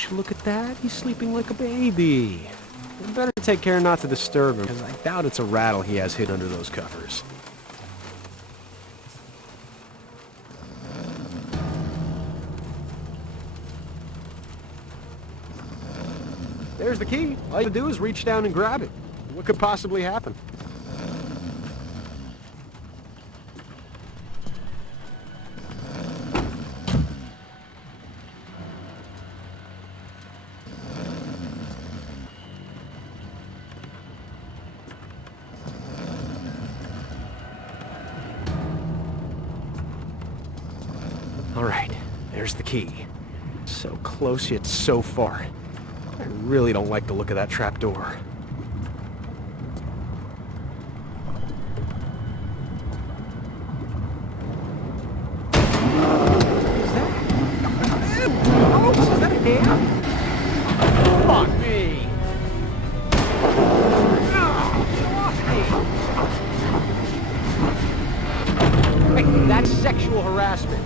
would you look at that? He's sleeping like a baby. We better take care not to disturb him, because I doubt it's a rattle he has hid under those covers. There's the key. All you have to do is reach down and grab it. What could possibly happen? All right, there's the key. So close yet so far. I really don't like the look of that trapdoor. Is that... Oh, is that a hand? Fuck me! Hey, that's sexual harassment.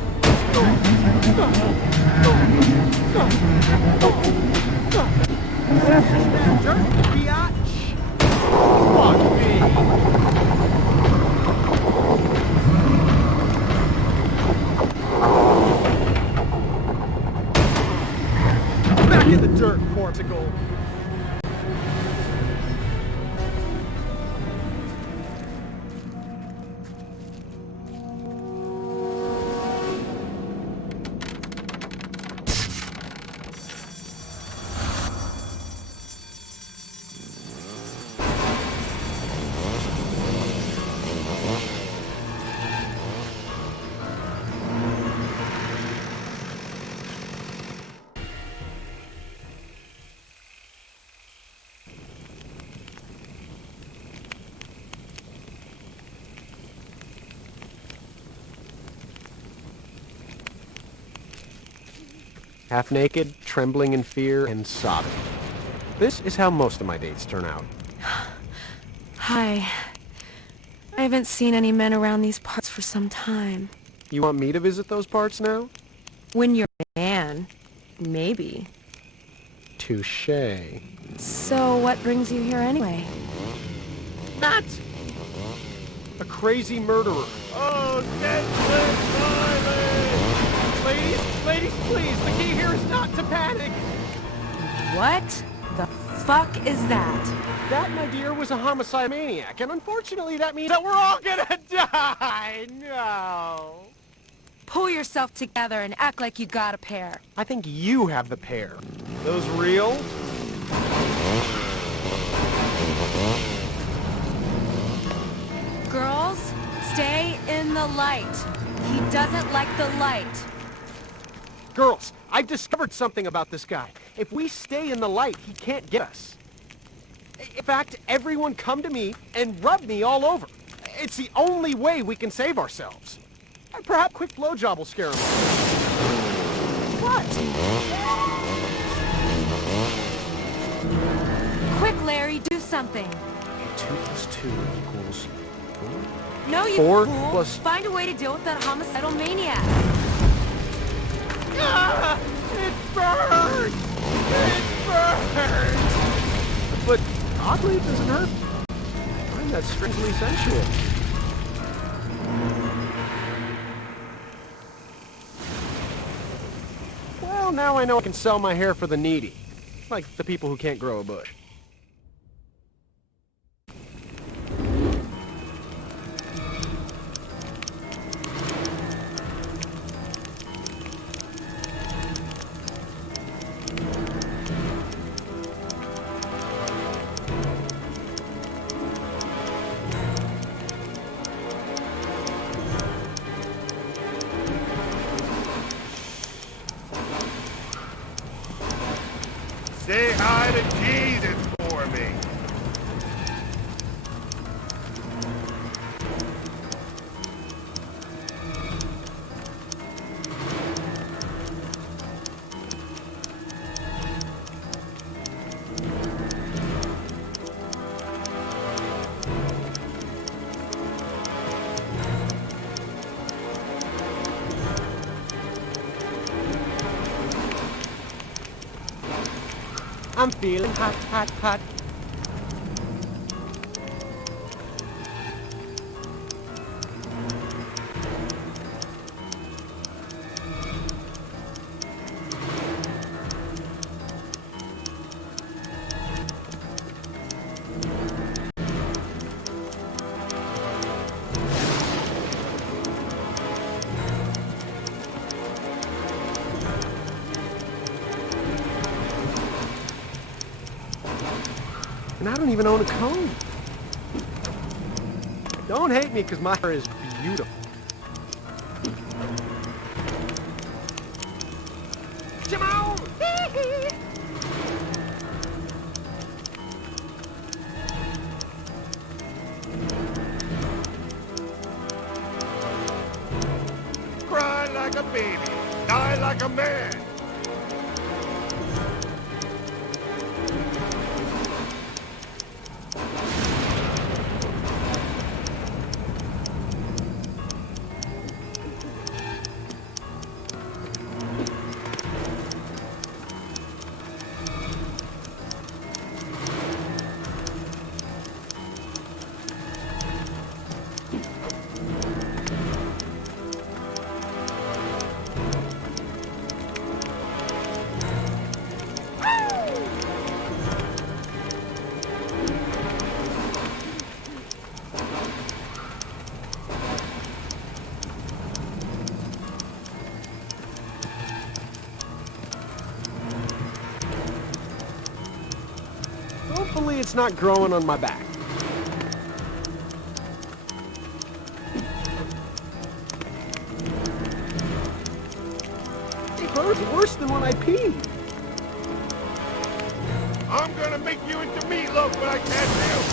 Back in the dirt, Portugal. Half naked, trembling in fear, and sobbing. This is how most of my dates turn out. Hi. I haven't seen any men around these parts for some time. You want me to visit those parts now? When you're a man, maybe. Touché. So what brings you here anyway? Not a crazy murderer. Oh, deadly silence! Ladies, please, the key here is not to panic! What the fuck is that? That, my dear, was a homicide maniac, and unfortunately that means that we're all gonna die! No! Pull yourself together and act like you got a pair. I think you have the pair. Those real? Girls, stay in the light. He doesn't like the light. Girls, I've discovered something about this guy. If we stay in the light, he can't get us. In fact, everyone come to me and rub me all over. It's the only way we can save ourselves. And perhaps a quick blowjob will scare him off. What? Quick, Larry, do something. 2 plus 2 equals 4? No, you 4 fool. plus... Find a way to deal with that homicidal maniac. Ah! It burns! It burns! But oddly, it doesn't hurt. I find that strangely sensual. Well, now I know I can sell my hair for the needy. Like the people who can't grow a bush. Say hi to Jesus, I'm feeling hot, hot, hot. And I don't even own a comb. Don't hate me, because my hair is beautiful. Jamal! Cry like a baby, die like a man. Hopefully it's not growing on my back. It hurts worse than when I pee. I'm gonna make you into meatloaf, but I can't help.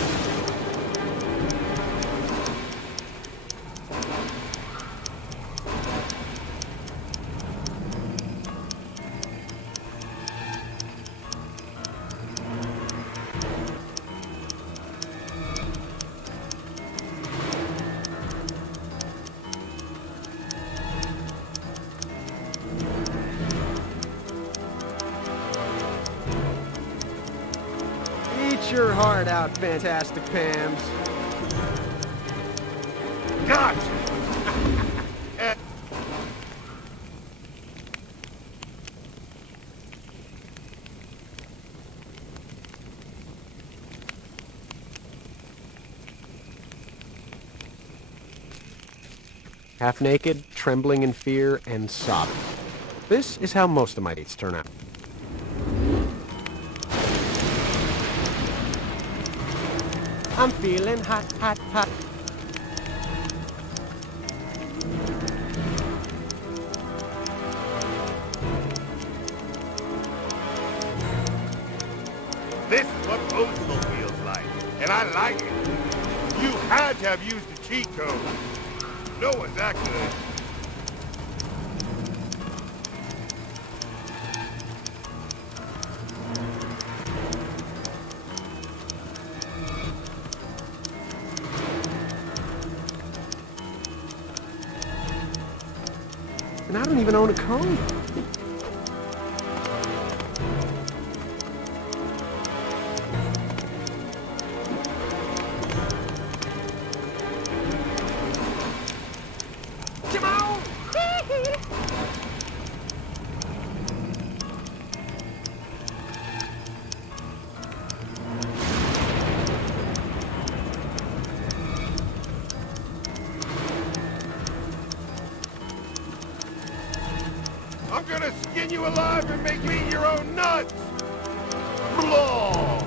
Eat your heart out, Fantastic Pams. Gotcha! Half naked, trembling in fear, and sobbing. This is how most of my dates turn out. I'm feeling hot, hot, hot. This is what postal feels like, and I like it. You had to have used the cheat code. No one's that good. And I don't even own a comb. I'm gonna skin you alive and make you eat your own nuts! Blah!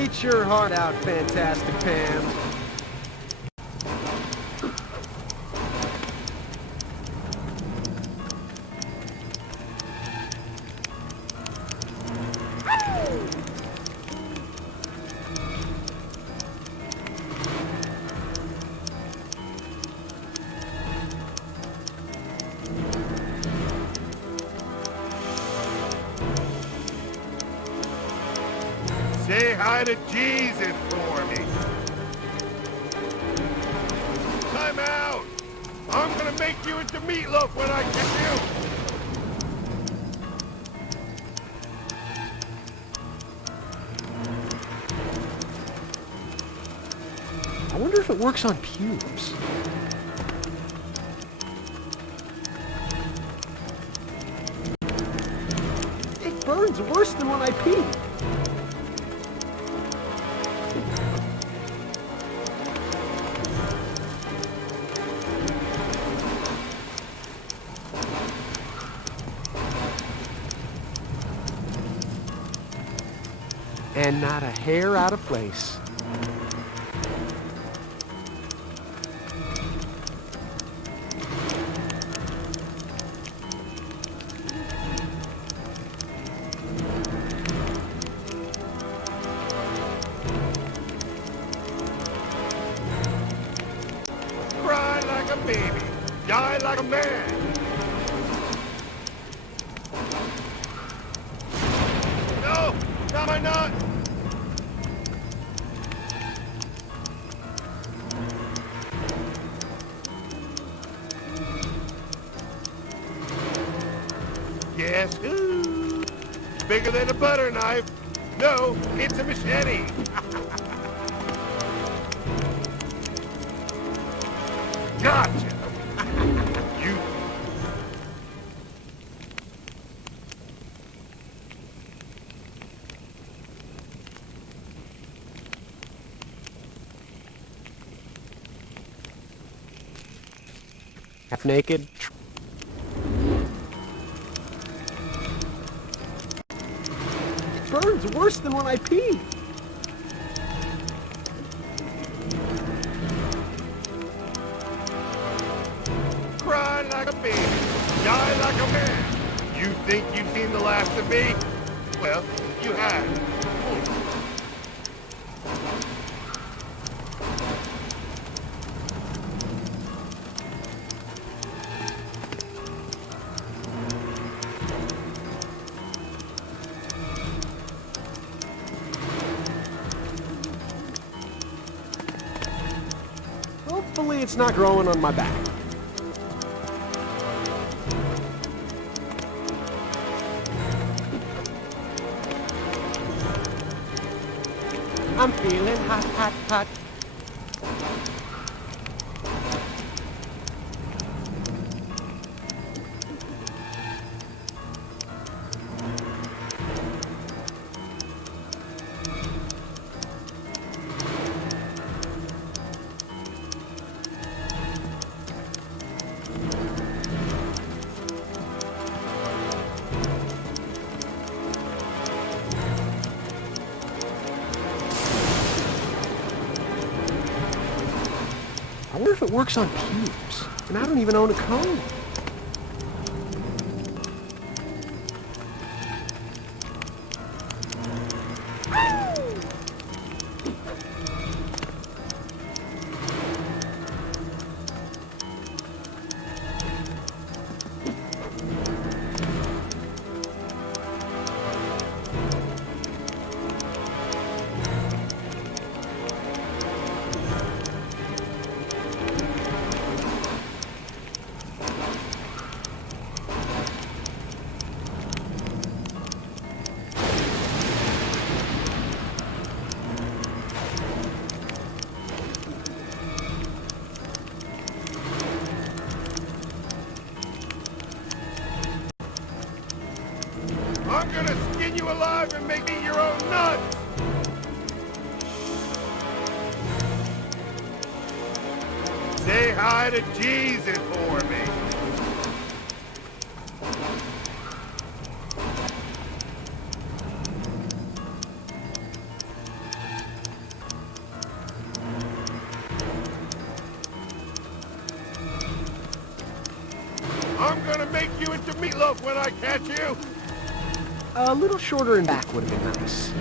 Eat your heart out, Fantastic Pams. Say hi to Jesus for me. Time out! I'm gonna make you into meatloaf when I get you! I wonder if it works on pubes. It burns worse than when I pee. And not a hair out of place. Cry like a baby, die like a man. No, am I not? Guess who? Bigger than a butter knife. No, it's a machete. Gotcha. You. Half naked. It burns worse than when I pee. Cry like a baby, die like a man. You think you've seen the last of me? Well, you have. Hopefully it's not growing on my back. I'm feeling hot, hot, hot. I wonder if it works on pubes. And I don't even own a comb. I'm gonna skin you alive and make you your own nuts! Say hi to Jesus for me. I'm gonna make you into meatloaf when I catch you! A little shorter in back would have been nice.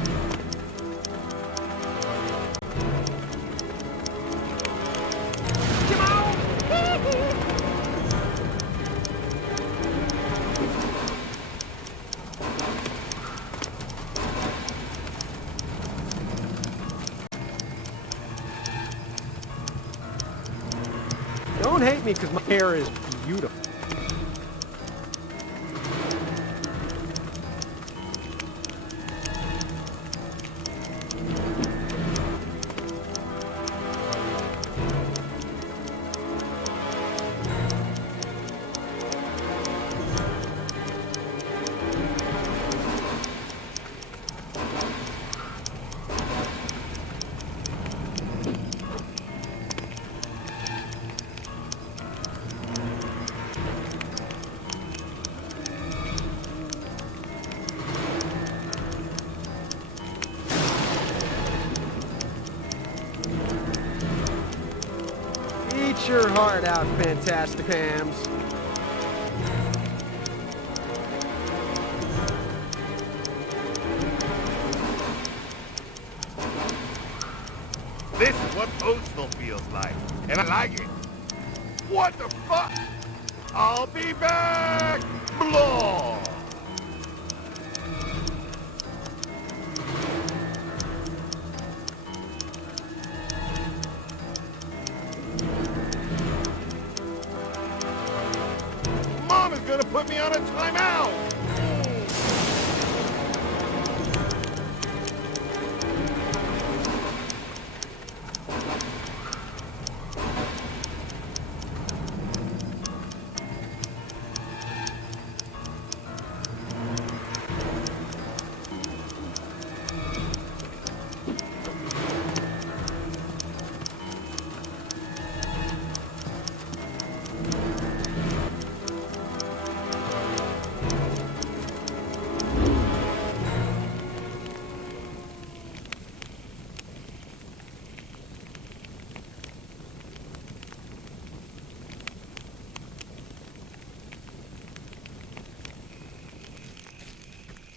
Don't hate me because my hair is beautiful. Eat your heart out, Fantastic Hams. This is what postal feels like, and I like it. What the fuck? I'll be back! Blah! Mom is gonna put me on a timeout!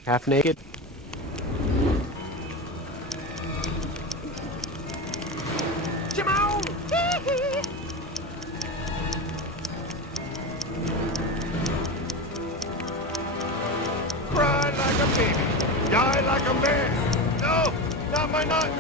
Half naked. Timon! Cry like a baby, die like a man. No, not my nut.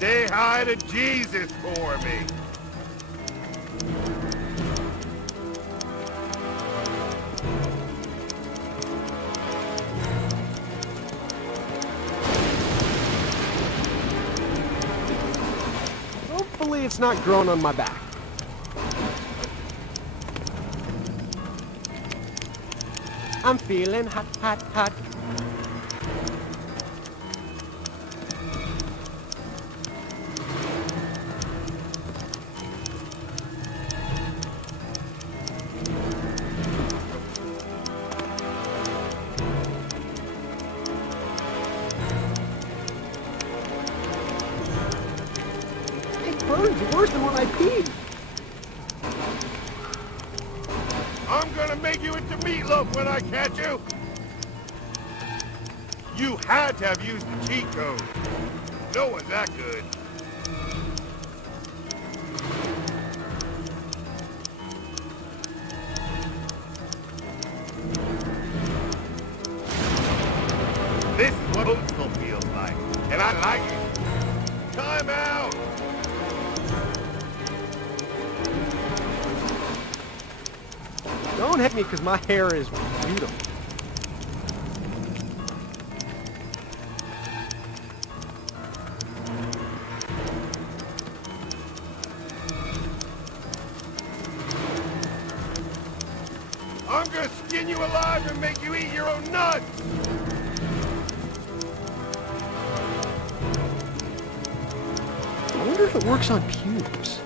Say hi to Jesus for me. Hopefully it's not growing on my back. I'm feeling hot, hot, hot. Burns worse than when I peed. I'm gonna make you into meatloaf when I catch you. You had to have used the cheat code. No one's that good. This is what postal feels like, and I like it. Time out! Don't hit me because my hair is beautiful. I'm gonna skin you alive and make you eat your own nuts! if it works on pubes.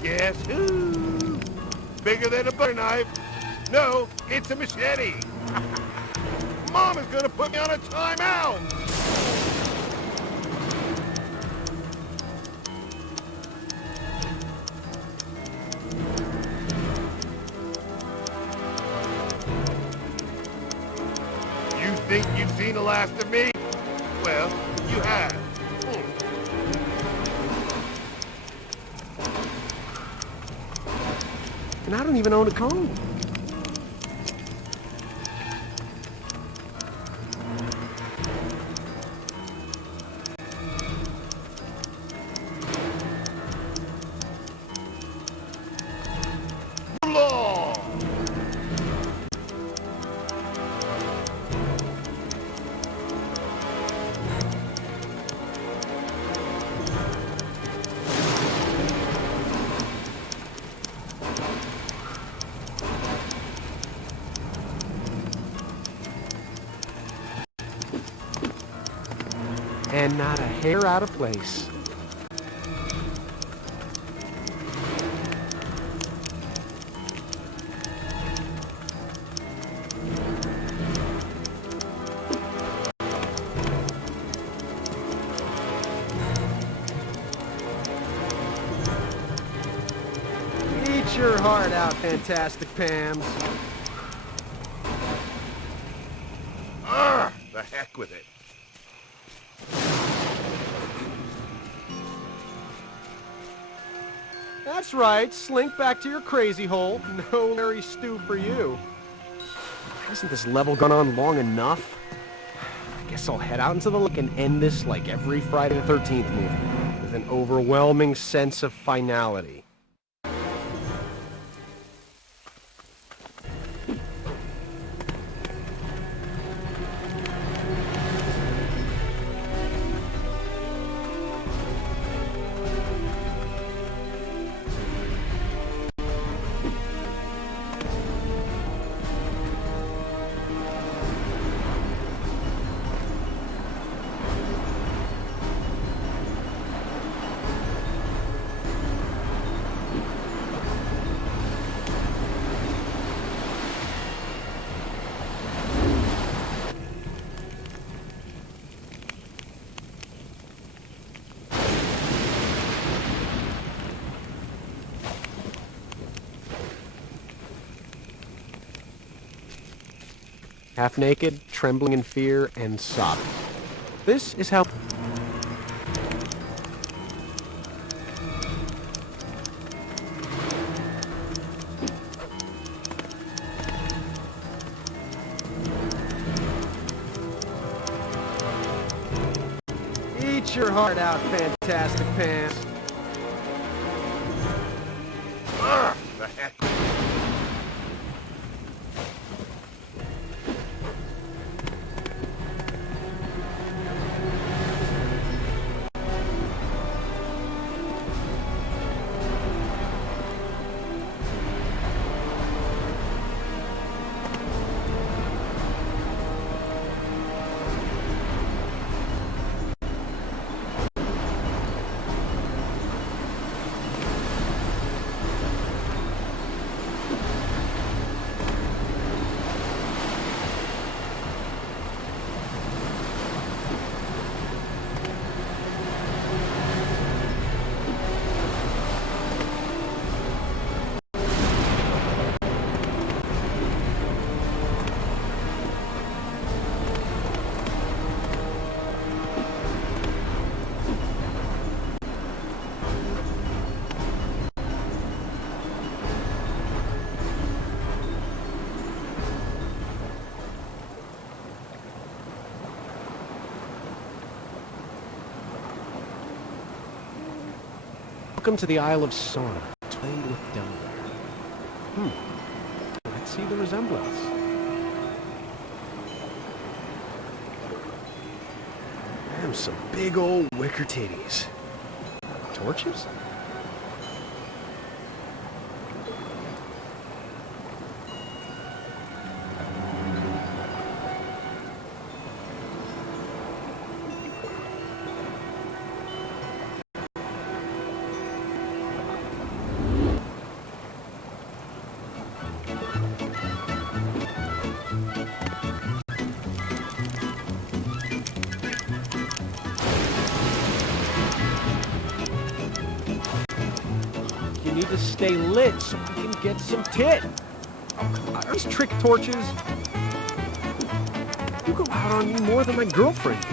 Guess who? Bigger than a butter knife. No, it's a machete. Mom is gonna put me on a timeout. You think you've seen the last of me? Well, you have. And I don't even own a comb. Law. And not a hair out of place. Eat your heart out, Fantastic Pams. The heck with it. That's right, slink back to your crazy hole. No Larry stew for you. Hasn't this level gone on long enough? I guess I'll head out into the lake and end this like every Friday the 13th movie, with an overwhelming sense of finality. Half naked, trembling in fear, and sobbing. This is how... Eat your heart out, Fantastic Pants. The heck. Welcome to the Isle of Sauna, twained with Delaware. Let's see the resemblance. Damn, some big old wicker titties. Torches? need to stay lit so we can get some tit. Oh, come on. Are these trick torches? You go out on me more than my girlfriend did.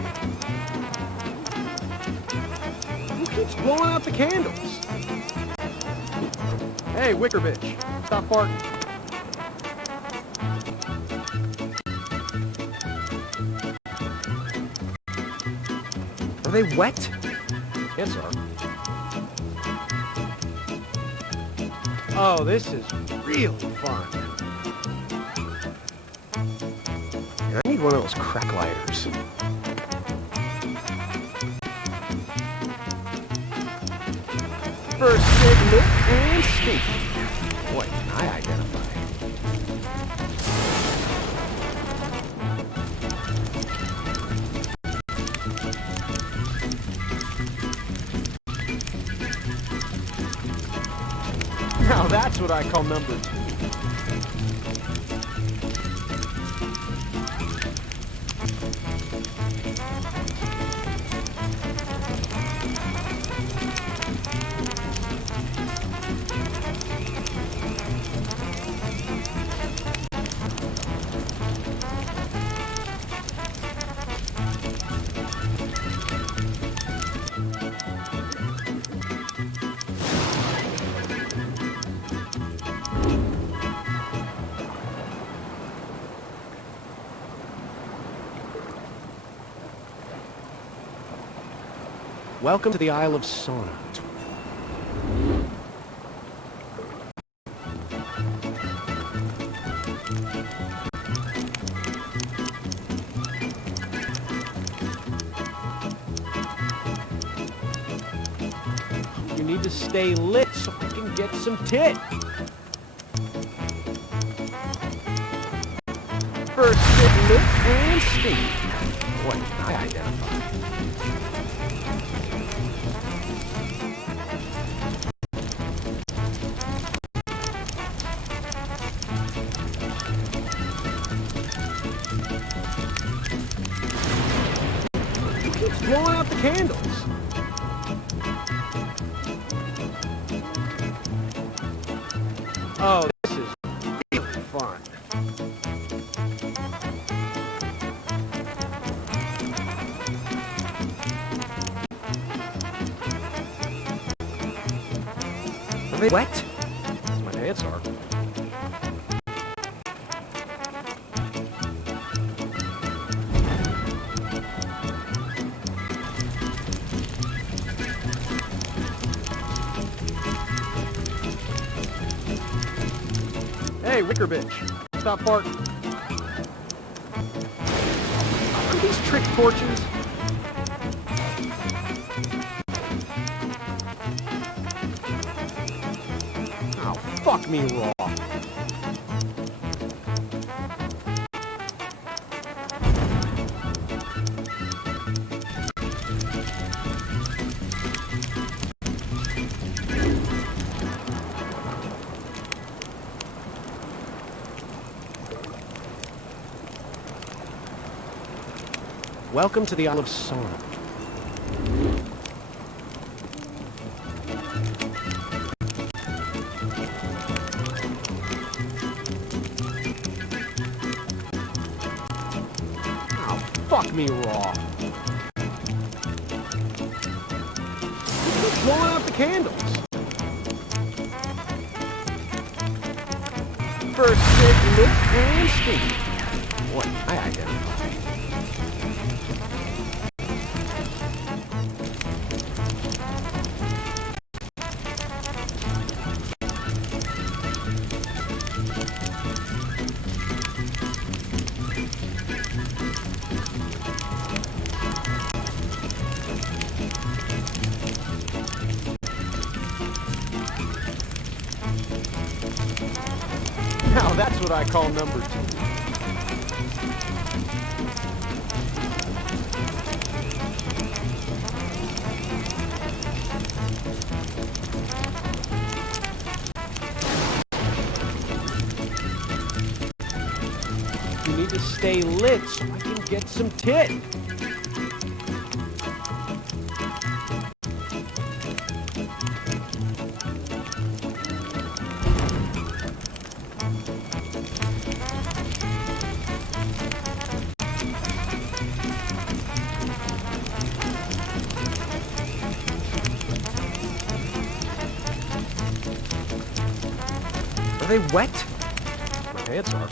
Who keeps blowing out the candles? Hey, wicker bitch. Stop farting. Are they wet? Yes, sir. Oh, this is really fun. I need one of those crack lighters. First lit and stinky. Boy, can I identify. Now that's what I call number 2. Welcome to the Isle of Sauna. You need to stay lit so we can get some tit. First lit and stinky. Boy, can I identify. Blowing out the candles. Oh, this is really fun. Are they wet? My pants are. Hey, wicker bitch. Stop farting. Are these trick torches? Oh, fuck me raw. Welcome to the Isle of Sauna. Oh, fuck me raw. Who's blowing out the candles? First lit and stinky. Boy, I identify. Now that's what I call number 2. You need to stay lit so I can get some tit. Are they wet? My pants are.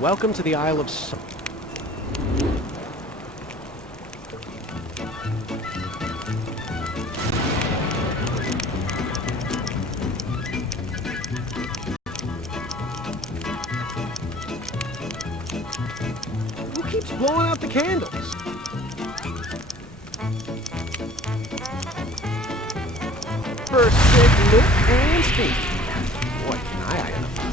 Welcome to the Isle of Sun. Who keeps blowing out the candles? First stick, look, and speed. Boy, can I identify.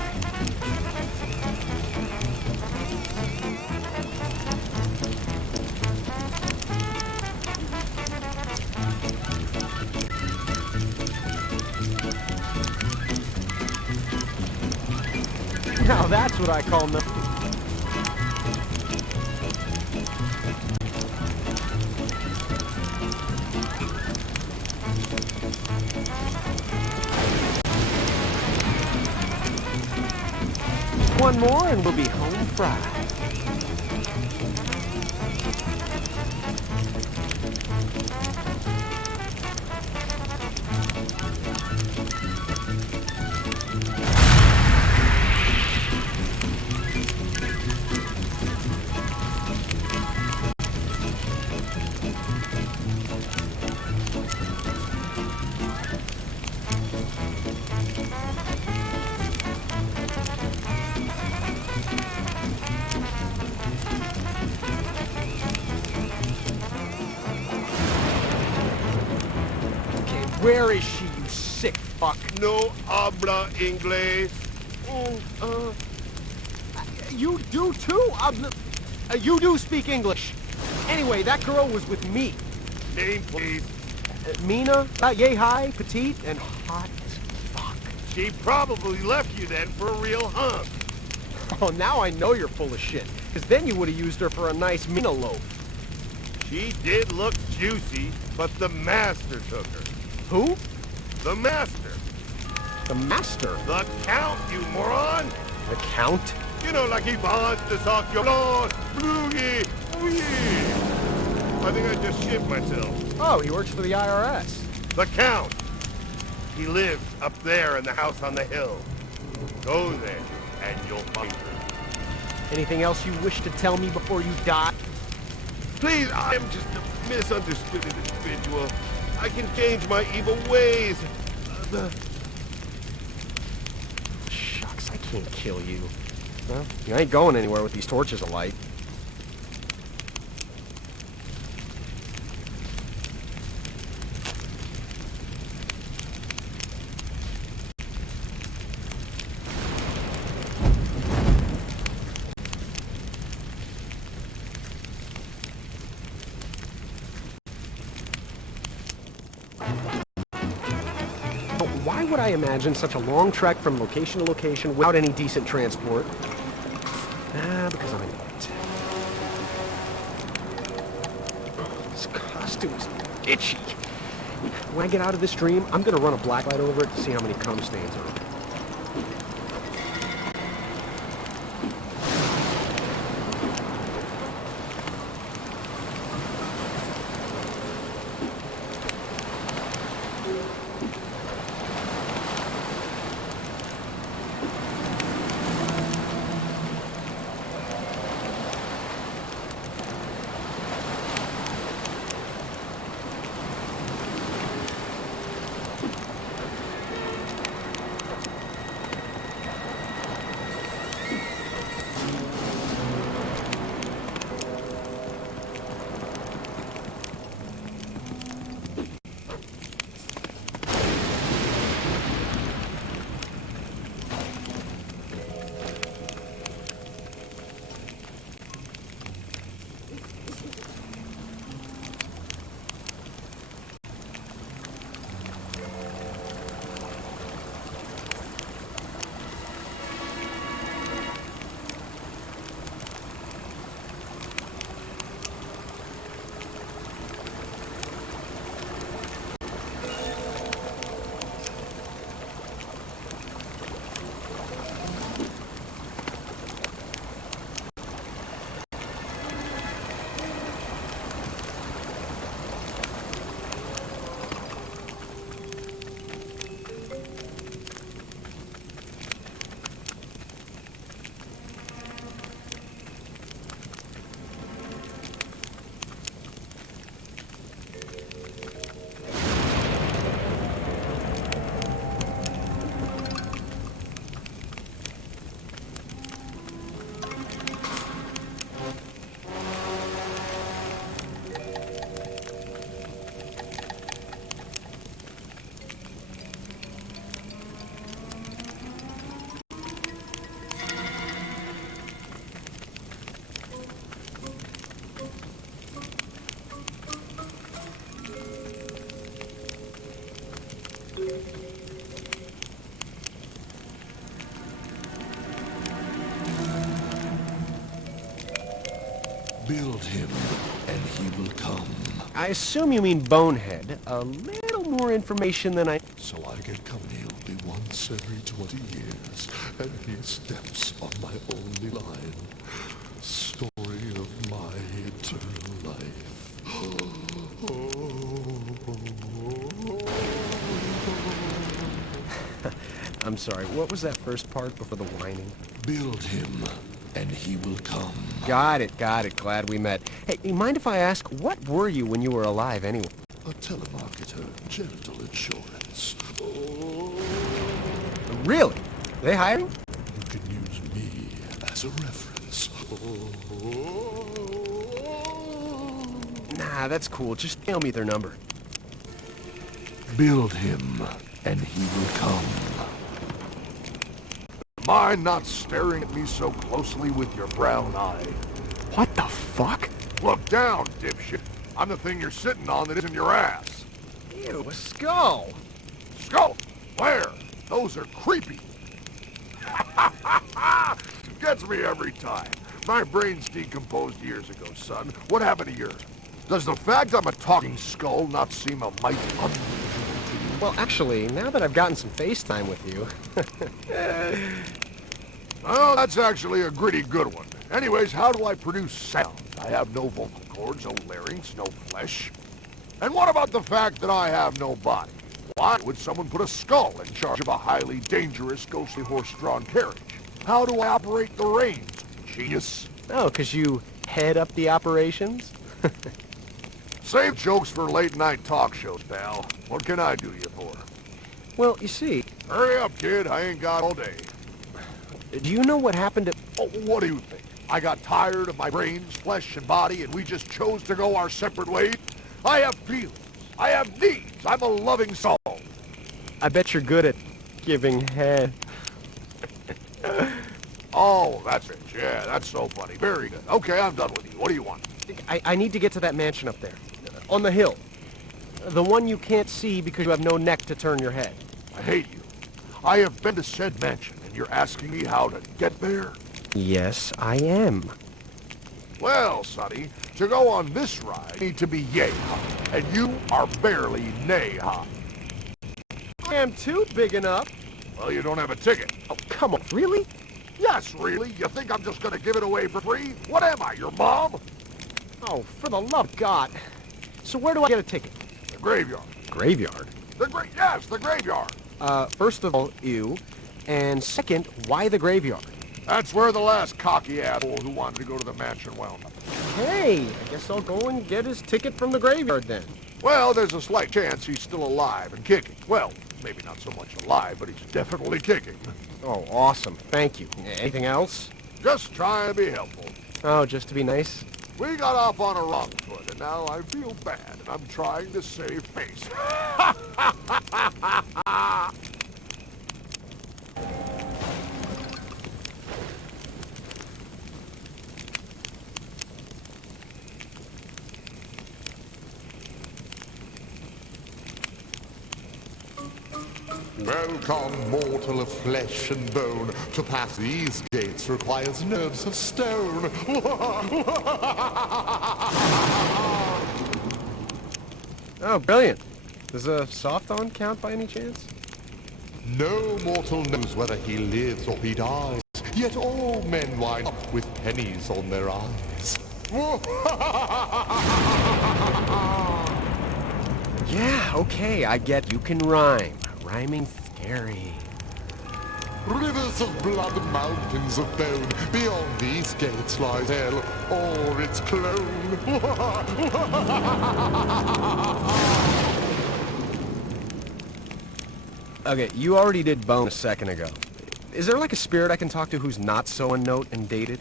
Now that's what I call no. One more and we'll be home fried. Where is she, you sick fuck? No habla inglés. You do too? You do speak English. Anyway, that girl was with me. Name, please. Mina, yay high, petite, and hot as fuck. She probably left you then for a real hunk. Oh, now I know you're full of shit. Because then you would have used her for a nice Mina loaf. She did look juicy, but the master took her. Who? The master. The master? The count, you moron! The count? You know, like he wants to suck your blood. Bloogie. I think I just shit myself. Oh, he works for the IRS. The count. He lives up there in the house on the hill. Go there, and you'll find her. Anything else you wish to tell me before you die? Please, I'm just a misunderstood individual. I can change my evil ways. Shucks, I can't kill you. Well, you ain't going anywhere with these torches alight. Why would I imagine such a long trek from location to location without any decent transport? Because I'm an idiot. This costume is itchy. When I get out of this dream, I'm gonna run a black light over it to see how many cum stains are on it. Build him, and he will come. I assume you mean Bonehead. A little more information than I... So I get come he'll be once every 20 years, and he steps on my only line. Story of my eternal life. I'm sorry, what was that first part before the whining? Build him, and he will come. Got it. Glad we met. Hey, you mind if I ask, what were you when you were alive anyway? A telemarketer, genital insurance. Really? They hiring? You can use me as a reference. Nah, that's cool. Just tell me their number. Build him, and he will come. Mind not staring at me so closely with your brown eye. What the fuck? Look down, dipshit. I'm the thing you're sitting on that isn't your ass. Ew, a skull. Skull! Where? Those are creepy. Gets me every time. My brain's decomposed years ago, son. What happened to yours? Does the fact I'm a talking skull not seem a mite unusual to you? Well, actually, now that I've gotten some FaceTime with you... Oh, that's actually a gritty good one. Anyways, how do I produce sound? I have no vocal cords, no larynx, no flesh. And what about the fact that I have no body? Why would someone put a skull in charge of a highly dangerous, ghostly horse-drawn carriage? How do I operate the reins? Genius. Oh, 'cause you head up the operations? Save jokes for late-night talk shows, pal. What can I do you for? Well, you see... Hurry up, kid. I ain't got all day. Do you know what happened to... Oh, what do you think? I got tired of my brains, flesh, and body, and we just chose to go our separate ways? I have feelings. I have needs. I'm a loving soul. I bet you're good at giving head. Oh, that's it. Yeah, that's so funny. Very good. Okay, I'm done with you. What do you want? I need to get to that mansion up there. On the hill. The one you can't see because you have no neck to turn your head. I hate you. I have been to said mansion, and you're asking me how to get there? Yes, I am. Well, sonny, to go on this ride, you need to be yay hot, and you are barely nay hot. I am too big enough. Well, you don't have a ticket. Oh, come on, really? Yes, really? You think I'm just gonna give it away for free? What am I, your mom? Oh, for the love of God. So where do I get a ticket? The graveyard. Graveyard? Yes, the graveyard. First of all, ew. And second, why the graveyard? That's where the last cocky asshole who wanted to go to the mansion wound up. Hey, I guess I'll go and get his ticket from the graveyard then. Well, there's a slight chance he's still alive and kicking. Well, maybe not so much alive, but he's definitely kicking. Oh, awesome. Thank you. Anything else? Just trying to be helpful. Oh, just to be nice? We got off on a wrong foot, and now I feel bad, and I'm trying to save face. Welcome, mortal of flesh and bone. To pass these gates requires nerves of stone. Oh, brilliant. Does a soft on count by any chance? No mortal knows whether he lives or he dies, yet all men wind up with pennies on their eyes. Yeah, okay, I get you can rhyme. Rhyming scary. Rivers of blood, mountains of bone, beyond these gates lies hell, or its clone. Okay, you already did bone a second ago. Is there like a spirit I can talk to who's not so one-note and dated?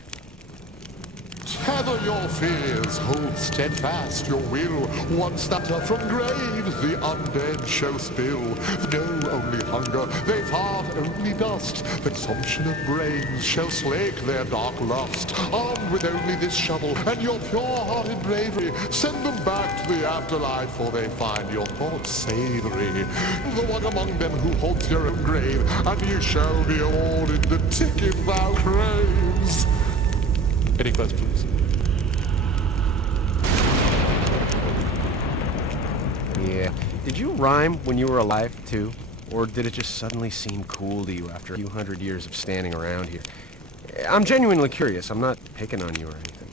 Tether your fears, hold steadfast your will. One step from graves the undead shall spill. Know only hunger, they fart only dust. The consumption of brains shall slake their dark lust. Armed with only this shovel and your pure-hearted bravery, send them back to the afterlife, for they find your thoughts savory. The one among them who haunts your own grave, and you shall be awarded the ticket thou craves. Any questions? Yeah. Did you rhyme when you were alive, too? Or did it just suddenly seem cool to you after a few hundred years of standing around here? I'm genuinely curious. I'm not picking on you or anything.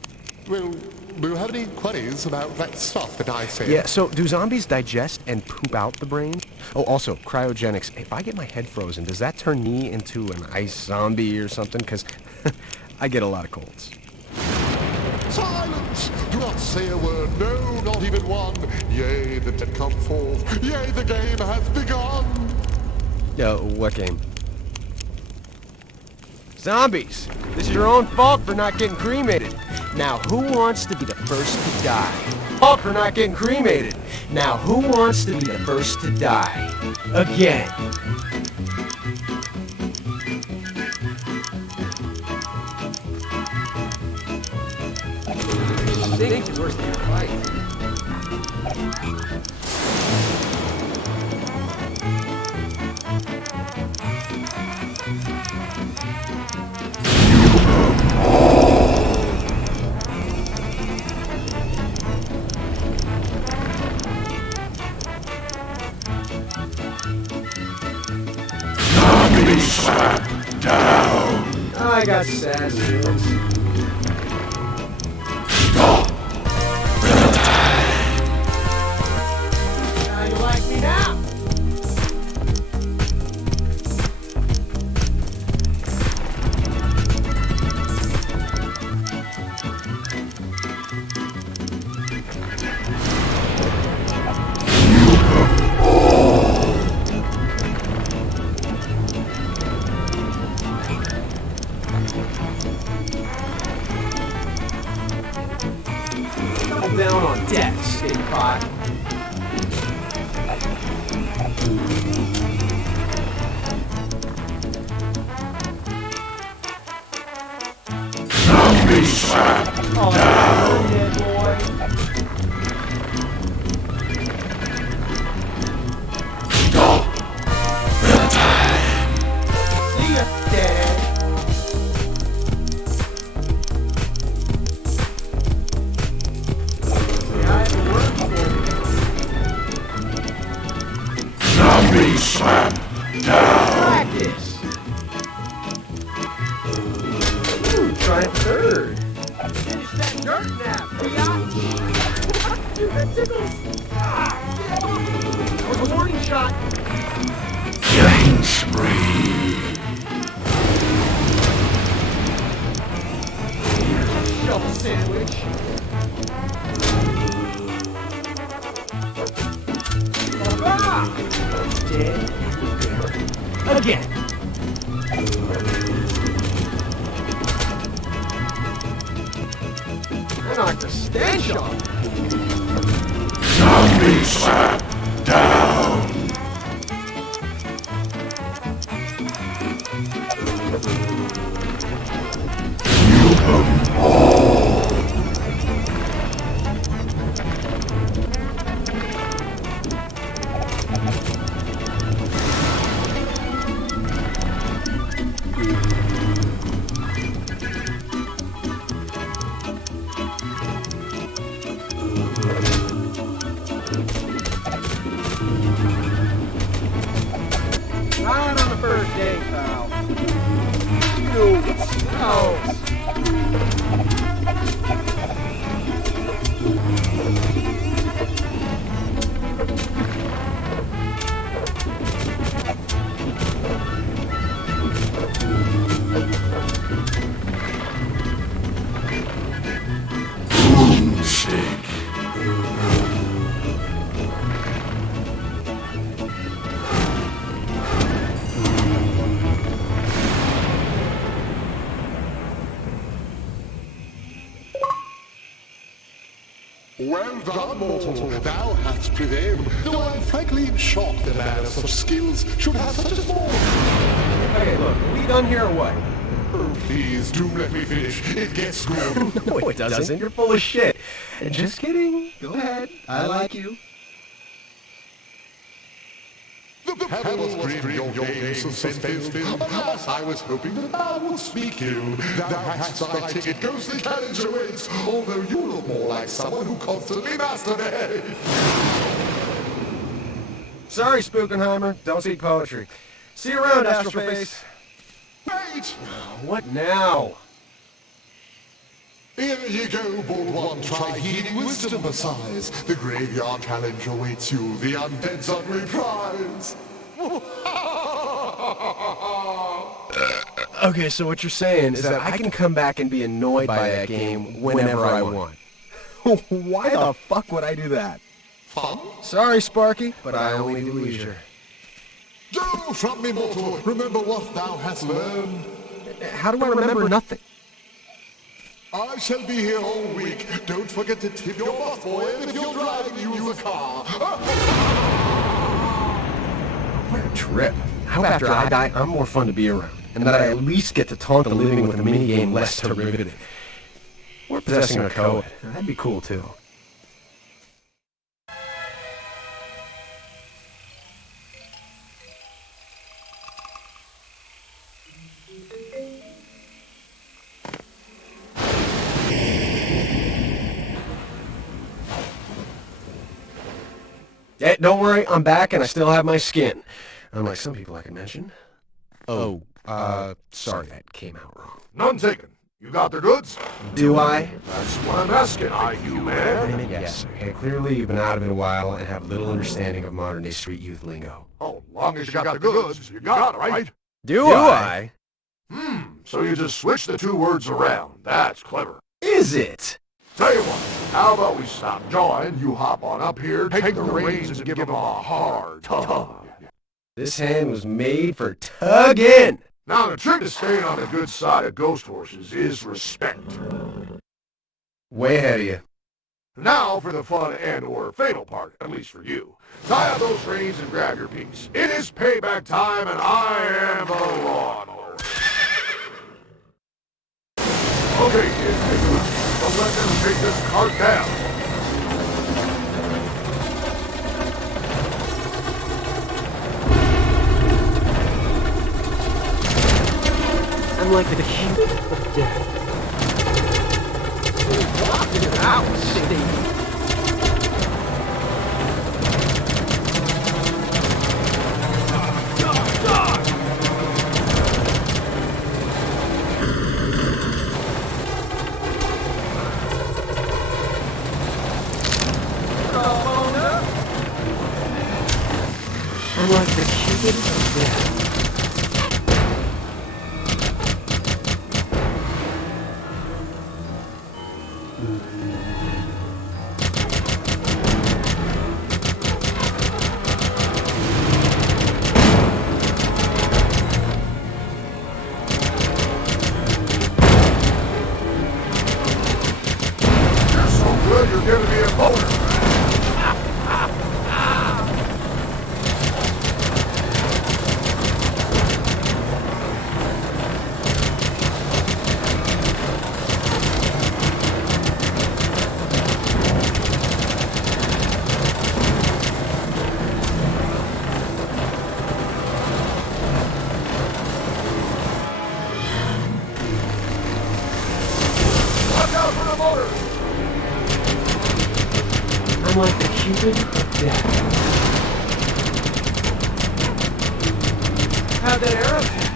Well, do you have any queries about that stuff that I said? Yeah, so do zombies digest and poop out the brains? Oh, also, cryogenics. If I get my head frozen, does that turn me into an ice zombie or something? Because I get a lot of colds. Silence! Do not say a word, no, not even one. Yea, the dead come forth. Yea, the game has begun. What game? Zombies! This is your own fault for not getting cremated. Now, who wants to be the first to die? Fault for not getting cremated. Now, who wants to be the first to die? Again. Stink is worse than your fight. I got sad feelings. Now you like me now? Down on deck, stink pot. Zombie slap down, dead boy. Stop the time. See ya, dead. Zombie slap down. Practice. Ooh, try third. Finish that dirt nap, biatch. Dude, that tickles. That was a warning shot. Killing spree. Shovel sandwich. Dead. Again. I knocked the stench off. Zombie slap down. You come all. Not on the first day, pal. No. Boomstick. Well done, mortal. Thou hast prevailed, though I'm frankly in shock that a man of such skills should have such a small... Okay, look, are we done here or what? Oh, please, do let me finish. It gets good. No, it doesn't. You're full of shit. Just kidding. Go ahead. I like you. The pebble was bring your games of suspense. Alas, I was hoping that thou would speak you. Thou hast thy ticket, ghostly carriage awaits, although you look more like someone who constantly masturbates. Sorry, Spookenheimer. Don't speak poetry. See you around, Astroface. Wait! What now? Here you go, bold one. Try heeding wisdom besides. The graveyard challenge awaits you. The undead's only prize. Okay, so what you're saying is that I can come back and be annoyed by that game whenever I want. Why the fuck would I do that? Fun? Sorry, Sparky, but I only do leisure. Go from me, mortal. Remember what thou hast learned. How do I remember nothing? I shall be here all week. Don't forget to tip your busboy if you're driving, use a car. What a trip. How after I die, I'm more fun to be around, and that I at least get to taunt the living with a minigame less riveting. Or possessing a code. That'd be cool, too. Hey, don't worry, I'm back and I still have my skin. Unlike some people I can mention. Sorry, that came out wrong. None taken. You got the goods? Do I? That's what I'm asking, you man. Yes. Okay, clearly you've been out of it a while and have little understanding of modern-day street youth lingo. Oh, long as you got the goods, you got it, right? Do I? So you just switch the two words around. That's clever. Is it? Tell you what, how about we stop jawing, you hop on up here, take the reins and give him a hard tug. This hand was made for tugging. Now, the trick to staying on the good side of ghost horses is respect. Way ahead of you. Now for the fun and or fatal part, at least for you. Tie up those reins and grab your piece. It is payback time and I am the lawnmower. Okay, kids, don't let them take this cart down. I'm like the king of death. Walking it out, Steve. I'm like the cupid of death. You're so good, you're giving me a boner. Watch out for the motor! I'm like the cupid of death. Have that arrow test.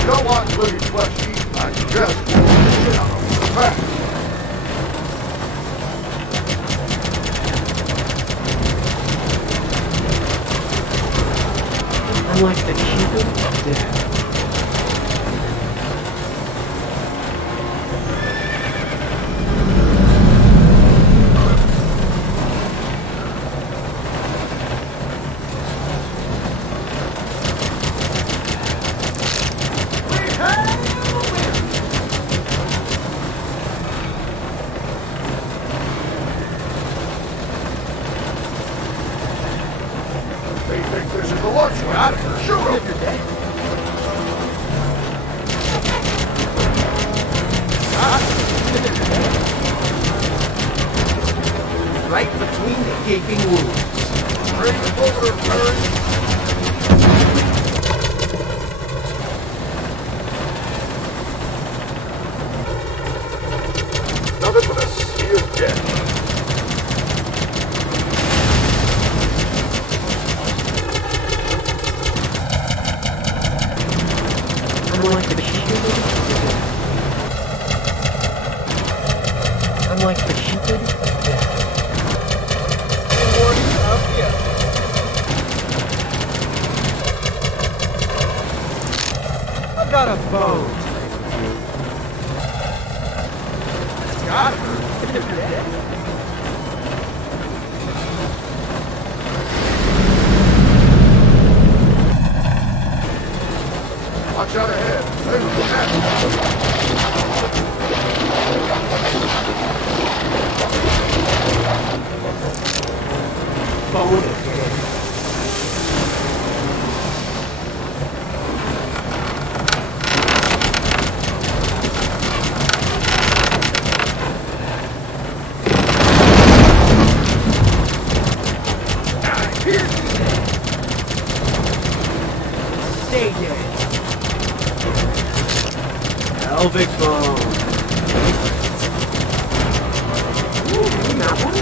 You don't want living flesh eaten, I suggest you pull the shit out of them fast. I'm like the cupid of death. They think this is the lunch one. Shoot them! Right between the gaping wounds. Bring the motor, Larry. Nothing but a sea of death. a bone. Got her. Watch out ahead. There's the net. Bone again. Stay dead. Pelvic bone. Ooh, you got one?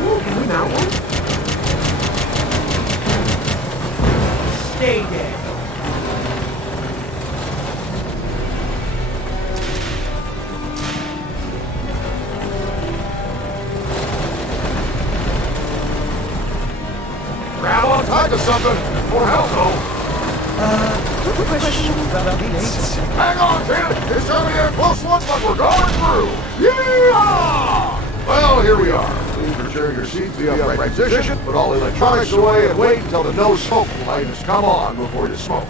Ooh, can we mount one? Stay dead. Grab on tight to something, or hell no. Question about these. Hang on, kid. It's gonna be a close one, but we're going through. Yeah! Well, here we are. Please return your seat to the upright position, put all electronics away, and wait until the no smoke light has come on before you smoke.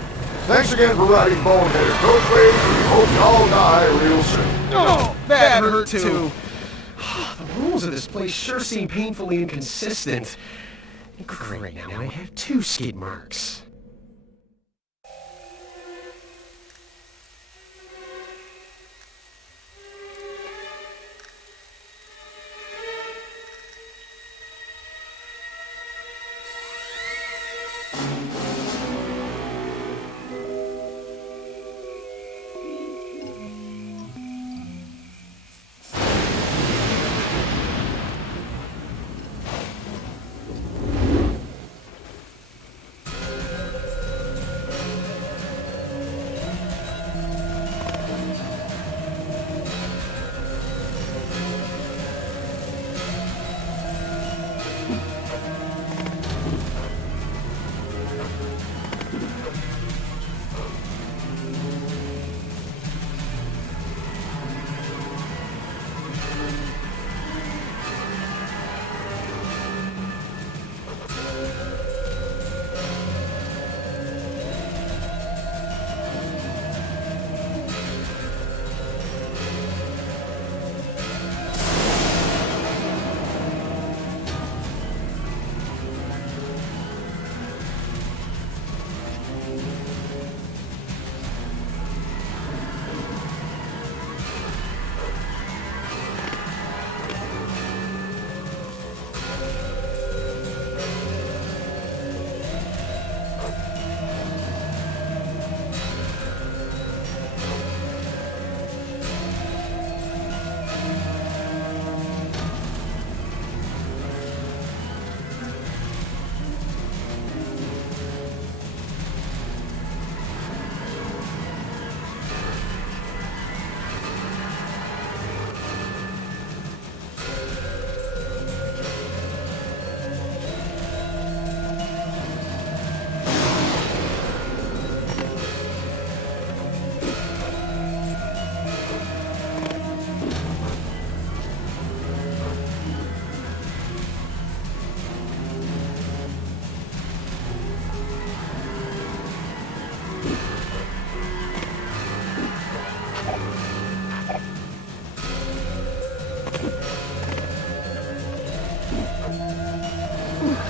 Thanks again for riding Boneheaded Coachways, and we hope you all die real soon. Oh, that hurt too. The rules of this place sure seem painfully inconsistent. Great, now I have 2 skid marks.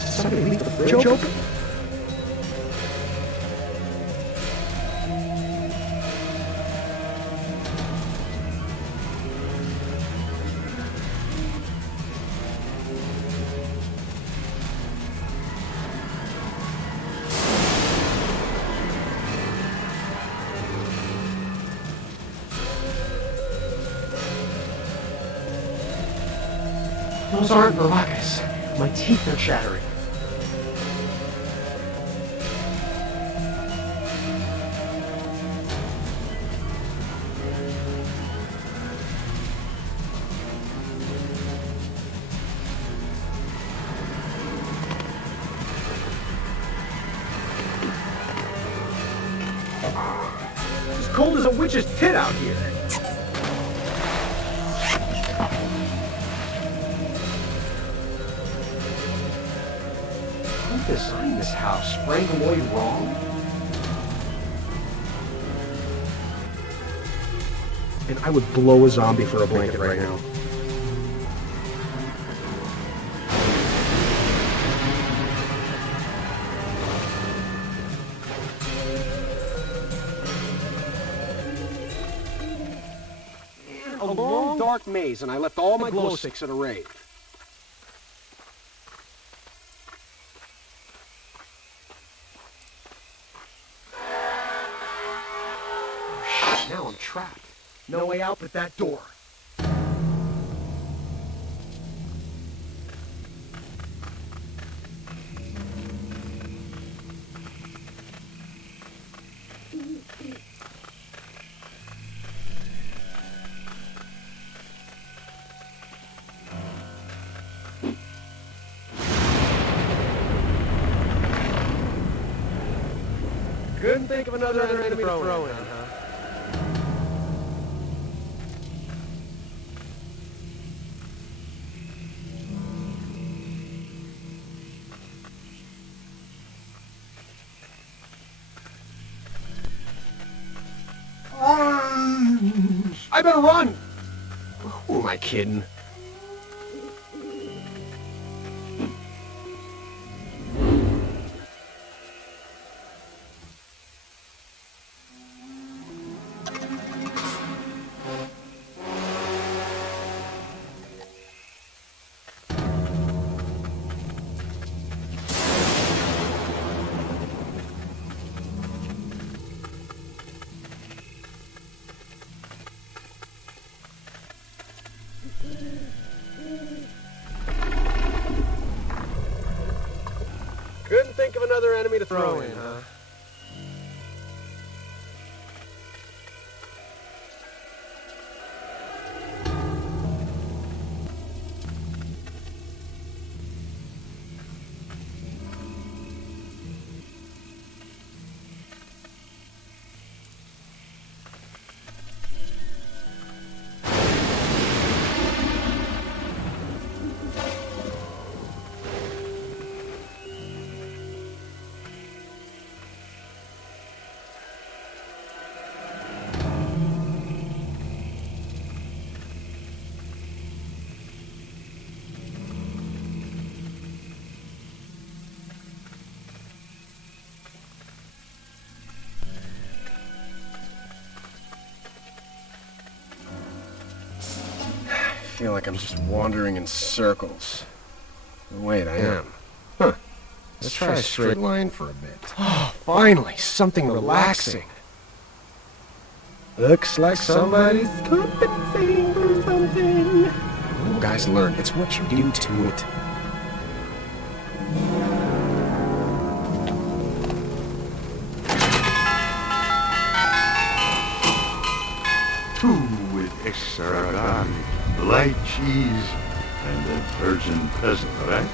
Somebody leave the fridge open? Those aren't maracas. My teeth are chattering. cold as a witch's tit out here. Who designed this house? Frank Lloyd Wrong? And I would blow a zombie for a blanket right now. A long, dark maze, and I left all my glow sticks at a rave. Oh, shit, now I'm trapped. No way out but that door. Couldn't think of another enemy to throw in, huh? I better run! Who am I kidding? Couldn't think of another enemy to throw in, huh? I feel like I'm just wandering in circles. Wait, I am. Huh. Let's try a straight line for a bit. Oh, finally, something relaxing. Looks like somebody's compensating for something. You guys learn, it's what you do to it. Two with extra garlic, light cheese, and a virgin peasant, right?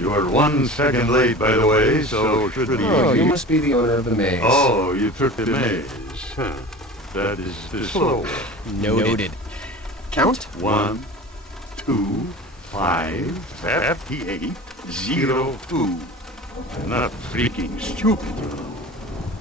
You are 1 second late, by the way, so should be... Oh, you must be the owner of the maze. Oh, you took the maze. Huh. That is the slow. Noted. Count? 1, 2, 5, 58, 0, 2. Not freaking stupid.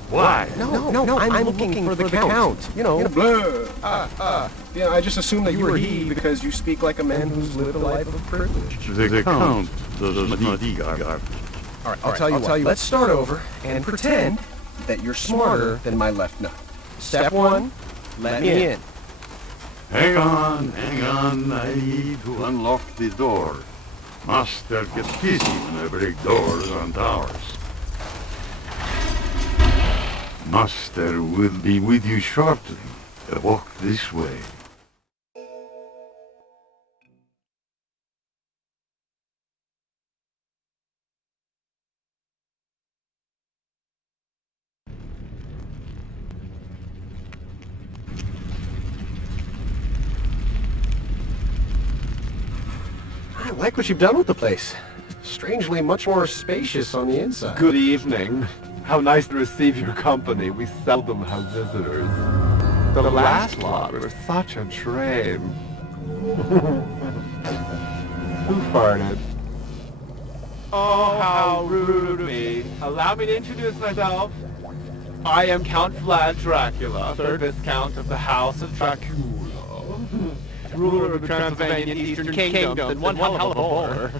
Why? No, I'm looking for the count. You know, blah. Yeah, I just assumed that you were he because you speak like a man who's lived a life of privilege. The count does not eat garbage. All right, I'll tell you what. Let's start over and pretend that you're smarter than my left nut. Step 1, let me in. Hang on. I need to unlock the door. Master gets busy when I break doors on towers. Master will be with you shortly. Walk this way. I like what you've done with the place. Strangely much more spacious on the inside. Good evening. How nice to receive your company. We seldom have visitors. The last lot was such a drain. Who farted? Oh, how rude of me. Allow me to introduce myself. I am Count Vlad Dracula, 3rd Viscount of the House of Dracula, ruler of the Transylvanian Eastern Kingdom, and one hell of a bowler.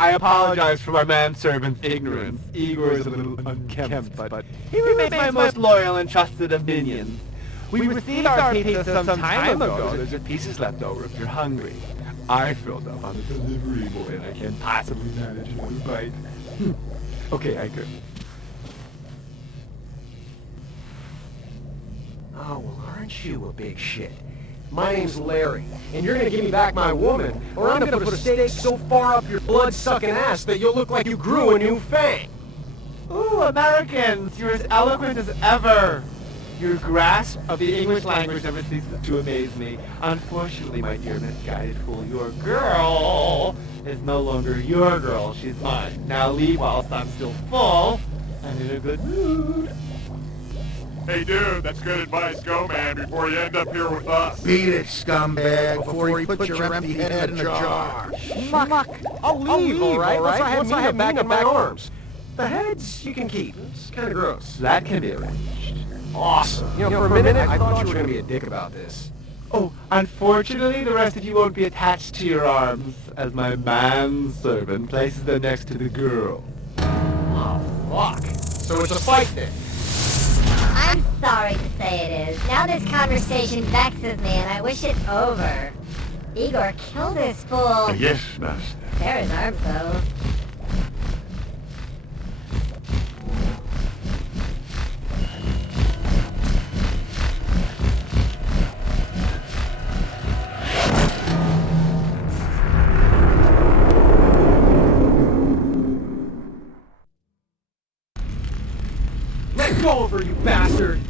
I apologize for my manservant's ignorance. Igor is a little unkempt, but he remains my most loyal and trusted of minions. We received our pizza some time ago. There's your pieces left over if you're hungry. I filled up on the delivery boy and I can't possibly manage another bite. Okay, I could. Oh, well, aren't you a big shit? My name's Larry, and you're gonna give me back my woman, or I'm gonna put a stake so far up your blood-sucking ass that you'll look like you grew a new fang. Ooh, Americans, you're as eloquent as ever. Your grasp of the English language never ceases to amaze me. Unfortunately, my dear misguided fool, your girl is no longer your girl. She's mine. Now leave whilst I'm still full and in a good mood. Hey dude, that's good advice. Go, man, before you end up here with us. Beat it, scumbag, before you put your empty head in a jar. Schmuck! I'll leave, alright? Once I have back in my arms. The heads, you can keep. It's kind of gross. That can be arranged. Awesome. You know, for a minute, I thought you were going to be a dick about this. Oh, unfortunately, the rest of you won't be attached to your arms, as my manservant places them next to the girl. Oh, fuck. So it's a fight then? I'm sorry to say it is. Now this conversation vexes me and I wish it over. Igor, kill this fool. Yes, master. Spare his arms, though. Let go of her, you bastard!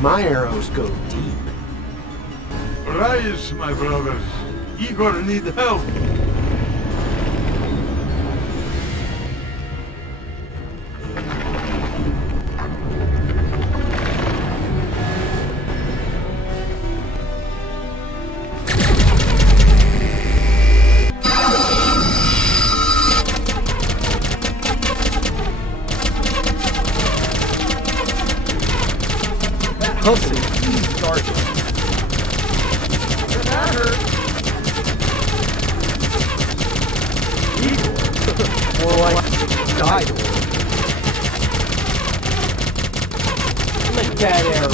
My arrows go deep. Rise, my brothers. Igor need help. Hudson, he's target. That hurt. Igor. More like died. Like that arrow.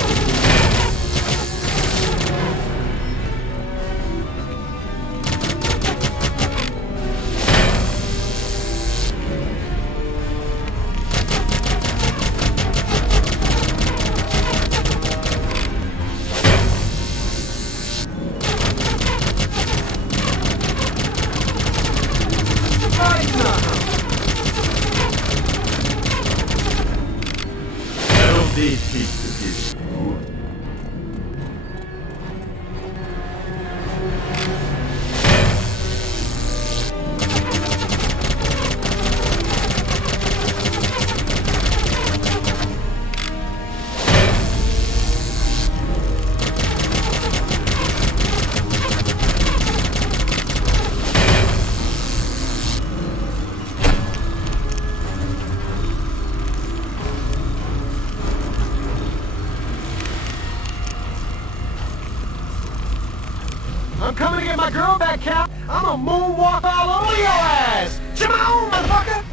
I'm coming to get my girl back, Cap. I'm a moonwalk all over your ass. Come on, motherfucker.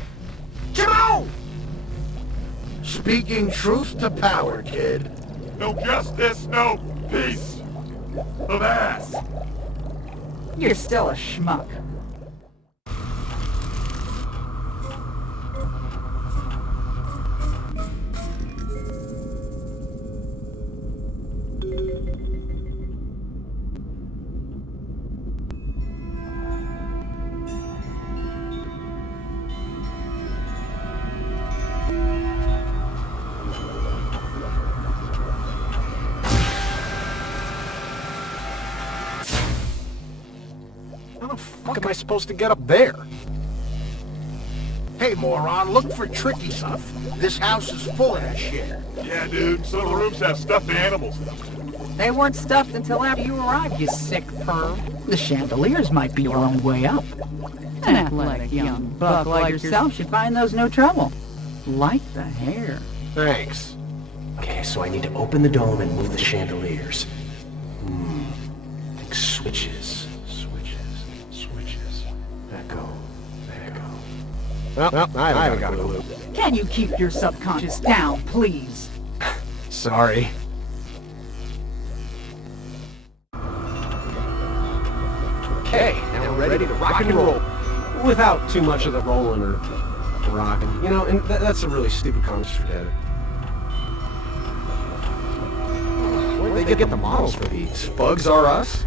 Come on. Speaking truth to power, kid. No justice, no peace. Of ass. You're still a schmuck. How the fuck am I supposed to get up there? Hey, moron, look for tricky stuff. This house is full of that shit. Yeah, dude, some of the rooms have stuffed animals. They weren't stuffed until after you arrived, you sick perv. The chandeliers might be your only way up. An athletic young buck like yourself should find those no trouble. Like the hair. Thanks. Okay, so I need to open the dome and move the chandeliers. Think switches. Let go. Well, I haven't got a clue. Can you keep your subconscious down, please? Sorry. Okay, now we're ready to rock and roll. Without too much of the rolling or rocking. You know, and that's a really stupid comment, just forget it. Where'd they get the models for these? Bugs R Us?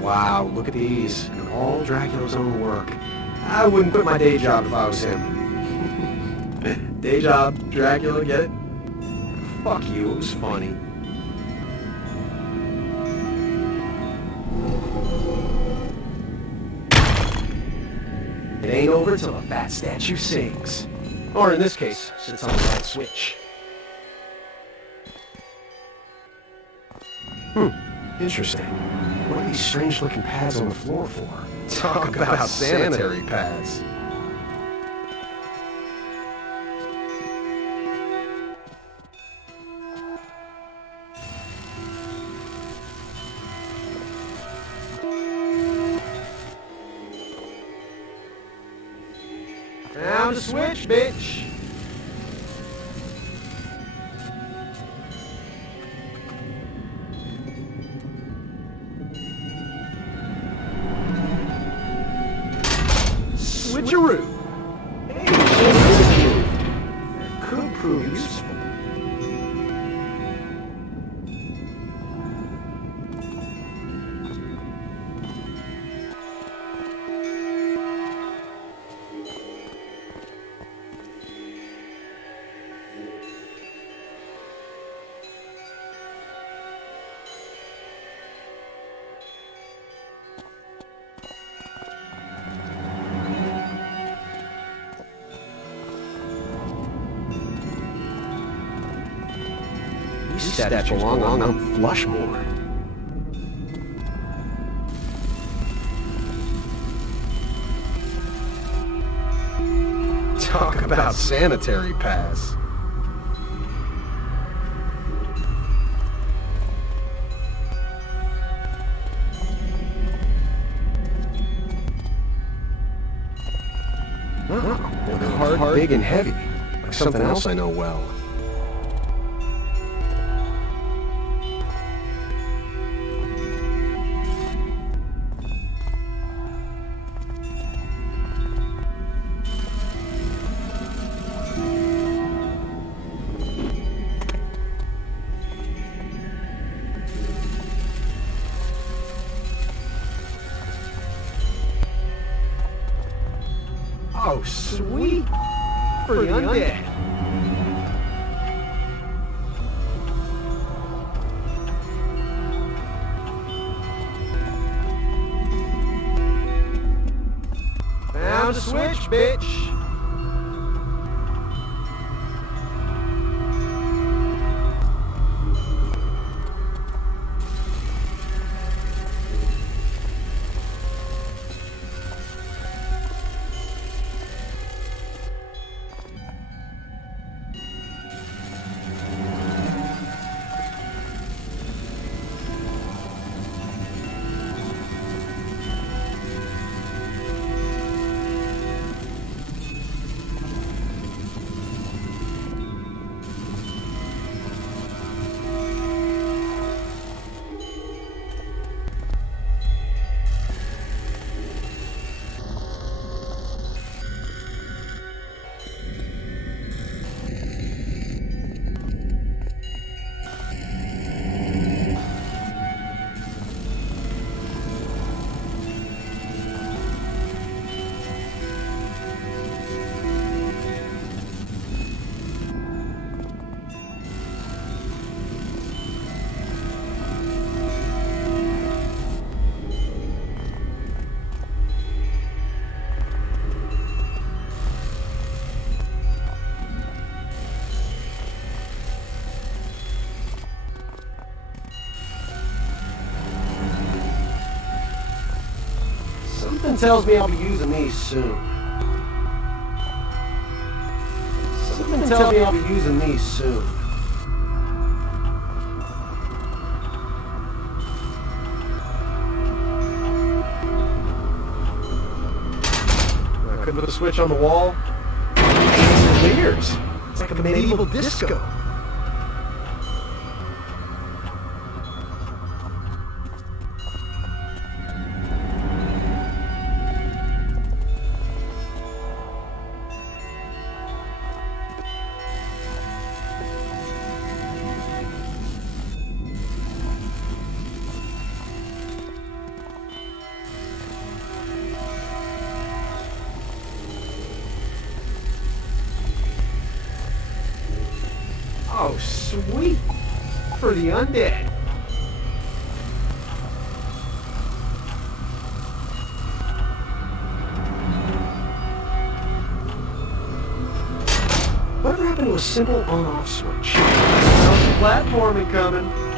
Wow, look at these. All Dracula's own work. I wouldn't quit my day job if I was him. Day job, Dracula, get it? Fuck you, it was funny. It ain't over till a fat statue sings. Or in this case, sits on the right switch. Interesting. What are these strange-looking pads on the floor for? Talk about sanitary pads. Found a switch, bitch. Switcheroo. Hey, that could prove useful. These statues belong on Flushmore. Talk about sanitary pads. Oh, hard, big, and heavy. Like something else I know well. Oh, sweet! For the undead. Found a switch, bitch! Something tells me I'll be using these soon. Something tells me I'll be using these soon. I couldn't put a switch on the wall. Chandeliers. It's like a medieval disco. Oh, sweet. For the undead. Whatever happened to a simple on-off switch? How's the platforming coming?